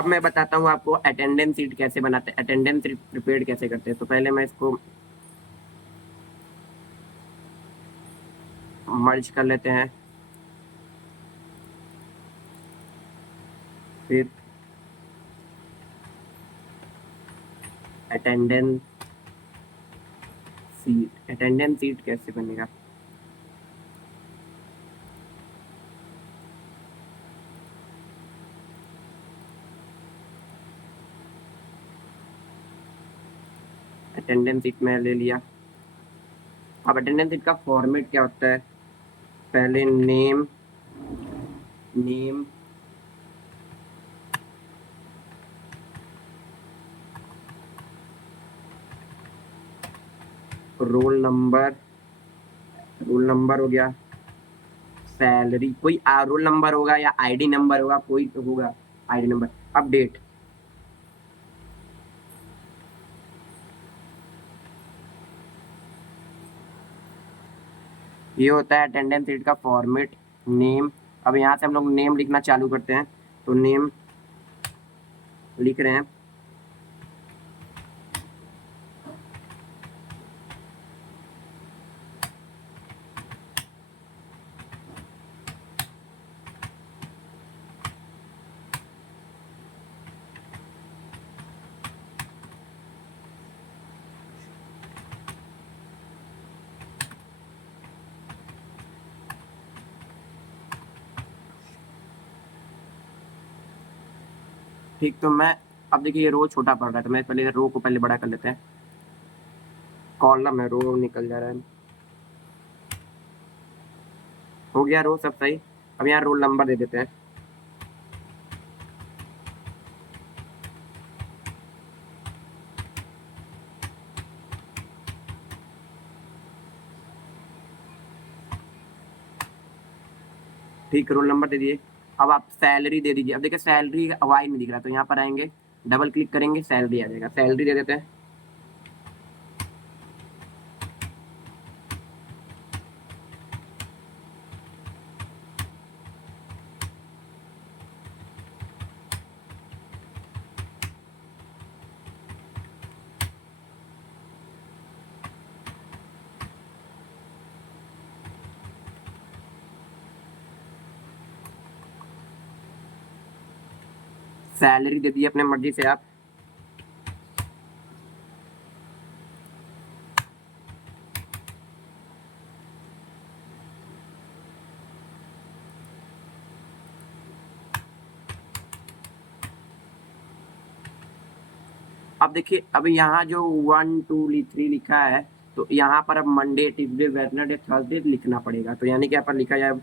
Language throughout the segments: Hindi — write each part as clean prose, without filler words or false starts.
अब मैं बताता हूँ आपको अटेंडेंस शीट कैसे बनाते हैं, अटेंडेंस शीट प्रिपेयर कैसे करते हैं। तो पहले मैं इसको मर्ज कर लेते हैं, फिर अटेंडेंस शीट, अटेंडेंस शीट कैसे बनेगा, अटेंडेंस शीट में ले लिया। अब अटेंडेंस शीट का फॉर्मेट क्या होता है, पहले नेम, रोल नंबर हो गया, सैलरी, कोई रोल नंबर होगा या आईडी नंबर होगा, कोई तो होगा आईडी नंबर। अब डेट, ये होता है अटेंडेंस शीट का फॉर्मेट। नेम, अब यहाँ से हम लोग नेम लिखना चालू करते हैं, तो नेम लिख रहे हैं। ठीक, तो मैं अब देखिए ये रो छोटा पड़ रहा है, तो मैं पहले रो को पहले बड़ा कर लेते हैं। कॉलम है, रो निकल जा रहा है, हो गया रो सब सही। अब यहाँ रोल नंबर दे देते हैं, ठीक, रोल नंबर दे दिए। अब आप सैलरी दे दीजिए। अब देखिए सैलरी वाई में दिख रहा है, तो यहाँ पर आएंगे, डबल क्लिक करेंगे, सैलरी आ जाएगा, सैलरी दे देते हैं। सैलरी दे दी अपने मर्जी से आप। अब देखिए अब यहाँ जो 1 2 3 लिखा है, तो यहाँ पर अब मंडे ट्यूजडे वेडनेसडे थर्सडे लिखना पड़ेगा। तो यानी कि यहाँ पर लिखा जाए,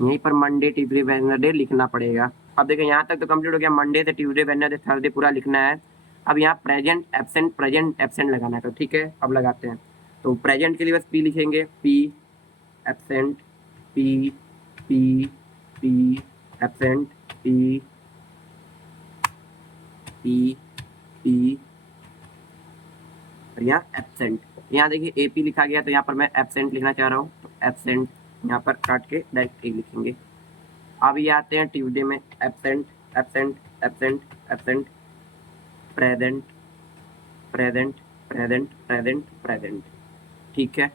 यहीं पर मंडे ट्यूजडे वेडनेसडे लिखना पड़ेगा। अब देखिए यहाँ तक तो कंप्लीट हो गया, मंडे से ट्यूजडे वेडनेसडे थर्सडे पूरा लिखना है। अब यहाँ प्रेजेंट एब्सेंट लगाना है, तो ठीक है अब लगाते हैं। तो प्रेजेंट के लिए बस पी लिखेंगे, P absent, P P P absent, P P P, और यहाँ एब्सेंट। यहाँ देखिए एपी लिखा गया, तो यहाँ पर मैं एब्सेंट लिखना चाह रहा हूँ, तो एब्सेंट यहाँ पर काट के डायरेक्ट ए लिखेंगे। अब ये आते हैं ट्यूसडे में, absent absent absent absent, present present present present present, ठीक है।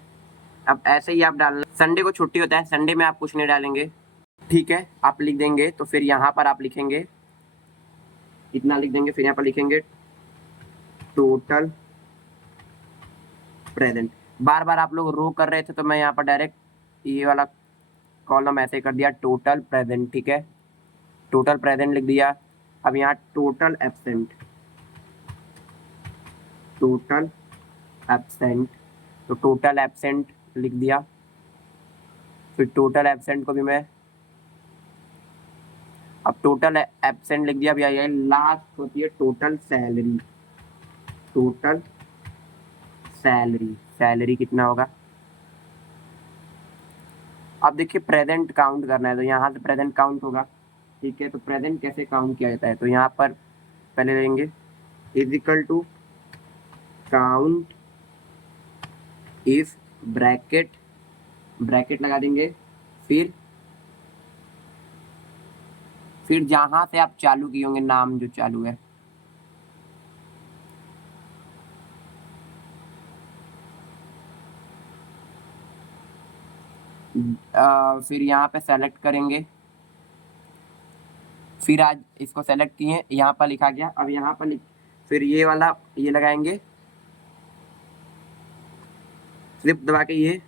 अब ऐसे ही आप डालना, संडे को छुट्टी होता है, संडे में आप कुछ नहीं डालेंगे, ठीक है, आप लिख देंगे। तो फिर यहाँ पर आप लिखेंगे, इतना लिख देंगे, फिर यहाँ पर लिखेंगे टोटल प्रेजेंट। बार बार आप लोग रो कर रहे थे, तो मैं यहाँ पर डायरेक्ट ये वाला कॉलम ऐसे कर दिया, टोटल प्रेजेंट, ठीक है, टोटल प्रेजेंट लिख दिया। अब यहाँ टोटल एब्सेंट, टोटल एब्सेंट, तो टोटल एब्सेंट लिख दिया। फिर टोटल एब्सेंट को भी मैं, अब टोटल एब्सेंट लिख दिया। अब ये लास्ट होती है total salary, total salary, salary कितना होगा। अब देखिए प्रेजेंट काउंट करना है, तो यहाँ से प्रेजेंट काउंट होगा, ठीक है। तो प्रेजेंट कैसे काउंट किया जाता है, तो यहाँ पर पहले लेंगे is equal to count if bracket, bracket लगा देंगे, फिर फिर जहां से आप चालू किए होंगे नाम जो चालू है, फिर यहाँ पे सेलेक्ट करेंगे। फिर आज इसको सेलेक्ट किए, यहाँ पर लिखा गया, अब यहाँ पर फिर ये वाला ये लगाएंगे, स्लिप दबा के ये,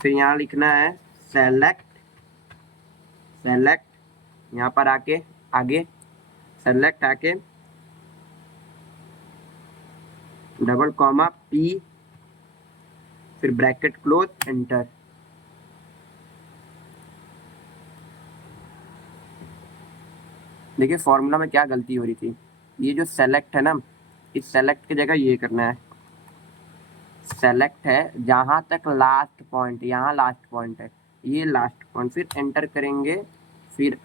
फिर यहाँ लिखना है सेलेक्ट, सेलेक्ट यहाँ पर आके आगे सेलेक्ट आके डबल कॉमा पी, फिर ब्रैकेट क्लोज, एंटर। देखिए फॉर्मूला में क्या गलती हो रही थी, ये जो सेलेक्ट है ना, इस सेलेक्ट की जगह ये करना है, सेलेक्ट है जहां तक लास्ट पॉइंट, यहाँ लास्ट पॉइंट है, ये लास्ट पॉइंट, फिर एंटर करेंगे। फिर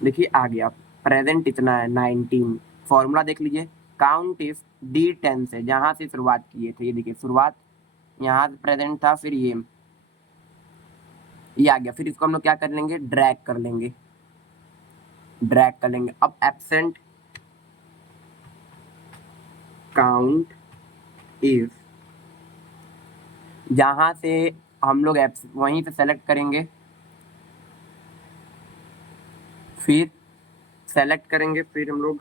देखिए आ गया, प्रेजेंट इतना है 19। फॉर्मूला देख लीजिए, काउंट इफ D10 से, जहां से शुरुआत किए थे, ये देखिए शुरुआत यहाँ प्रेजेंट था, फिर ये आ गया। फिर इसको हम लोग क्या कर लेंगे, ड्रैग कर लेंगे, ड्रैग कर लेंगे। अब एब्सेंट काउंट इफ, जहां से हम लोग वहीं से सेलेक्ट करेंगे, फिर सेलेक्ट करेंगे, फिर हम लोग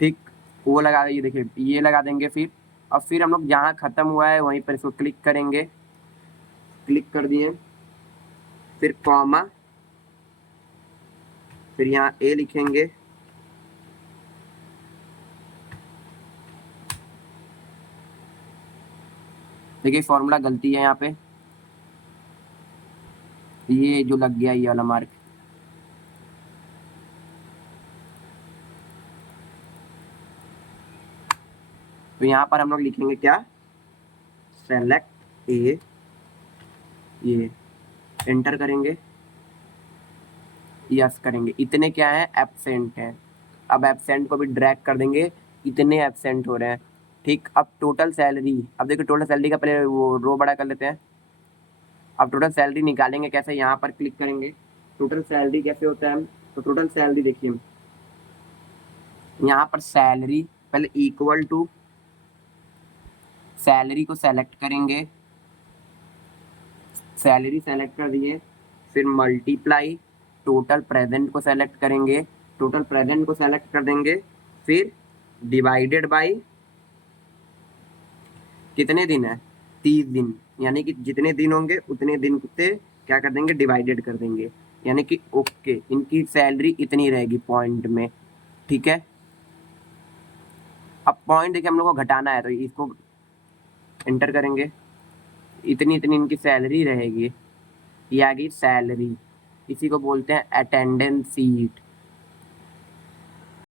ठीक वो लगा, ये देखिए ये लगा देंगे। फिर अब फिर हम लोग जहाँ खत्म हुआ है वहीं पर इसको क्लिक करेंगे, क्लिक कर दिए, फिर कॉमा, फिर यहाँ ए लिखेंगे, देखिए फॉर्मूला गलती है यहाँ पे, ये जो लग गया ये वाला मार्क, तो यहाँ पर हम लोग लिखेंगे क्या, सेलेक्ट ए, ये एंटर करेंगे, यस करेंगे। इतने क्या है, एब्सेंट है। अब एब्सेंट को भी ड्रैग कर देंगे, इतने एब्सेंट हो रहे हैं। ठीक, अब टोटल सैलरी, अब देखिए टोटल सैलरी का पहले वो रो बड़ा कर लेते हैं। अब टोटल सैलरी निकालेंगे कैसे, यहाँ पर क्लिक करेंगे, टोटल सैलरी कैसे होता है, तो टोटल सैलरी देखिए यहाँ पर सैलरी पहले इक्वल टू, सैलरी को सेलेक्ट करेंगे, सैलरी सेलेक्ट कर दिए, फिर मल्टीप्लाई टोटल प्रेजेंट को सेलेक्ट करेंगे, टोटल प्रेजेंट को सेलेक्ट कर देंगे, फिर डिवाइडेड बाय कितने दिन है, 30 दिन, यानी कि जितने दिन होंगे उतने दिन से क्या कर देंगे, डिवाइडेड कर देंगे, यानी कि ओके इनकी सैलरी इतनी रहेगी पॉइंट में। ठीक है, अब पॉइंट देखिए हम लोग को घटाना है, तो इसको एंटर करेंगे, इतनी इतनी इनकी सैलरी रहेगी, ये आ गई सैलरी, इसी को बोलते हैं अटेंडेंस सीट।